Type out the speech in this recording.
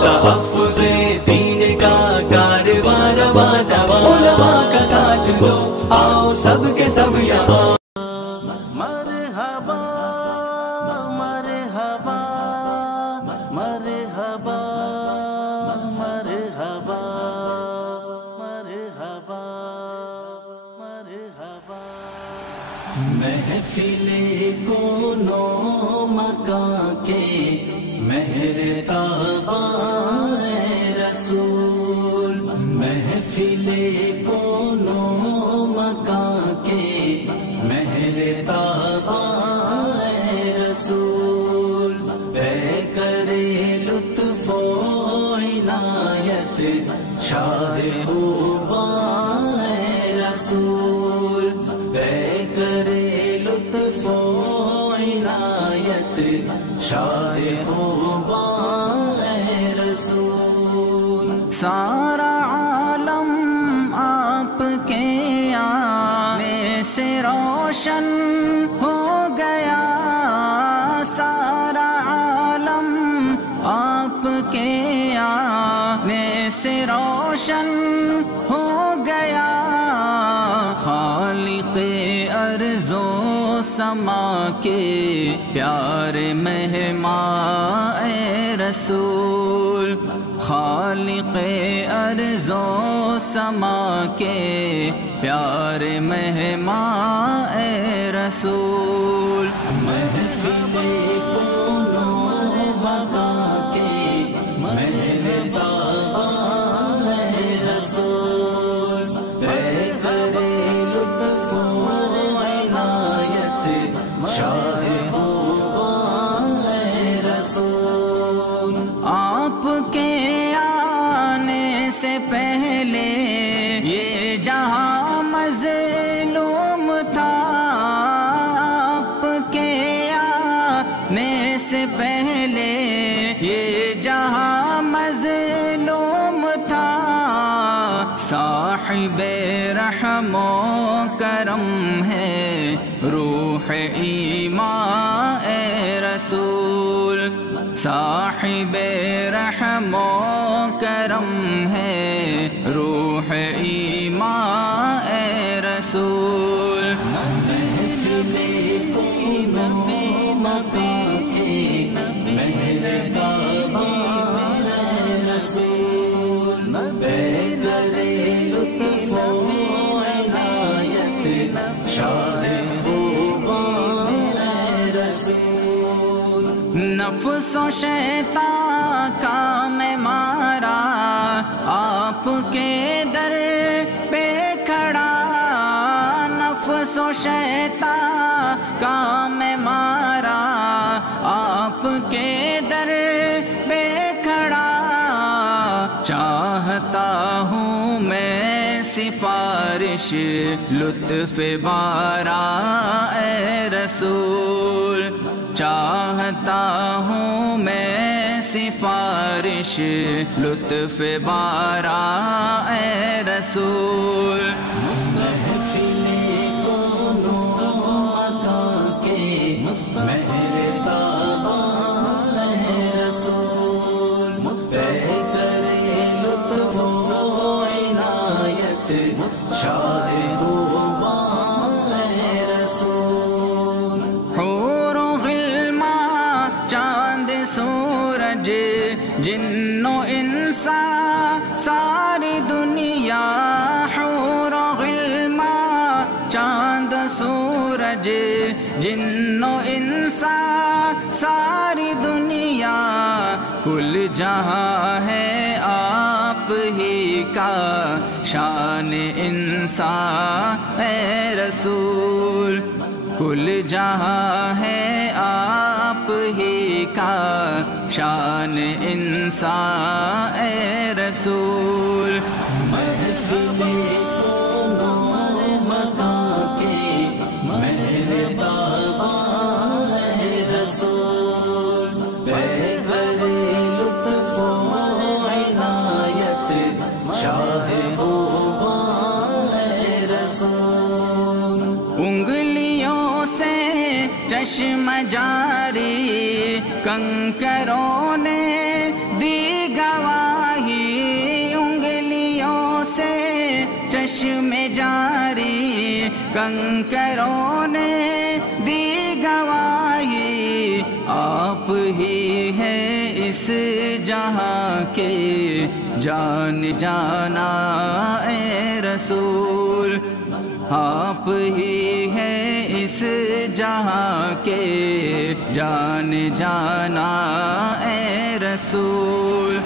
تحفظ دین کا کارواں رواں دواں، علماء کا ساتھ دو، آؤ سب کے سب یہاں۔ مرحبا مرحبا مرحبا مرحبا مرحبا مرحبا۔ محفل کونو مکان کے مہر تاباں اے رسول، محفل کونو مکان کے مہر تاباں اے رسول، بے کرے لطف و عنایت شاہ خوباں اے رسول، بے کرے لطف و عنایت شاہ خوباں اے رسول۔ سارا عالم آپ کے آنے سے روشن ہو گیا، سارا عالم آپ کے آنے سے روشن ہو گیا، خالق ارض و سما کے پیارے مہمان اے رسول، خالق ارض و سما کے پیارے مہمان اے رسول۔ محفل کونو مرحبا کے مہر تاباں اے رسول، بے کرے لطف و عنایت شاہ خوباں اے رسول۔ آپ کے آنے سے پہلے یہ جہاں مظلوم تھا، آپ کے آنے سے پہلے یہ جہاں مظلوم تھا، صاحب رحم و کرم ہے روح ایمان اے رسول، صاحب رحم و کرم ہے روح ایمان اے رسول۔ محفل کونو مکان کے مہر تاباں اے رسول، بے کرے لطف و عنایت شاہ خوباں اے رسول۔ نفس و شیطان کا میں مارا آپ کے در پہ کھڑا، نفس و شیطان کا میں مارا آپ کے در پہ کھڑا، چاہتا ہوں میں سفارش لطف بارا اے رسول، چاہتا ہوں میں سفارش لطف بارا اے رسول۔ محفل کونو مکان کے مہر تاباں اے رسول، بے کرے لطف و عنایت شاہ خوباں اے رسول۔ حور و غلمان چاند سورج جن و انسان ساری دنیا، حور و غلمان چاند سورج جن و انسان ساری دنیا، کل جہاں ہے آپ ہی کا شان انسان اے رسول، کل جہاں ہے آپ ہی کا شان انسان اے رسول۔ محفل کونو مکان کے مہر تاباں اے رسول، بے کرے لطف و عنایت شاہ خوباں اے رسول۔ انگلیوں سے چشم جاری کنکروں نے دی گواہی، میں جاری کنکروں نے دی گواہی، آپ ہی ہیں اس جہاں کے جان جانا اے رسول، آپ ہی ہیں اس جہاں کے جان جانا اے رسول۔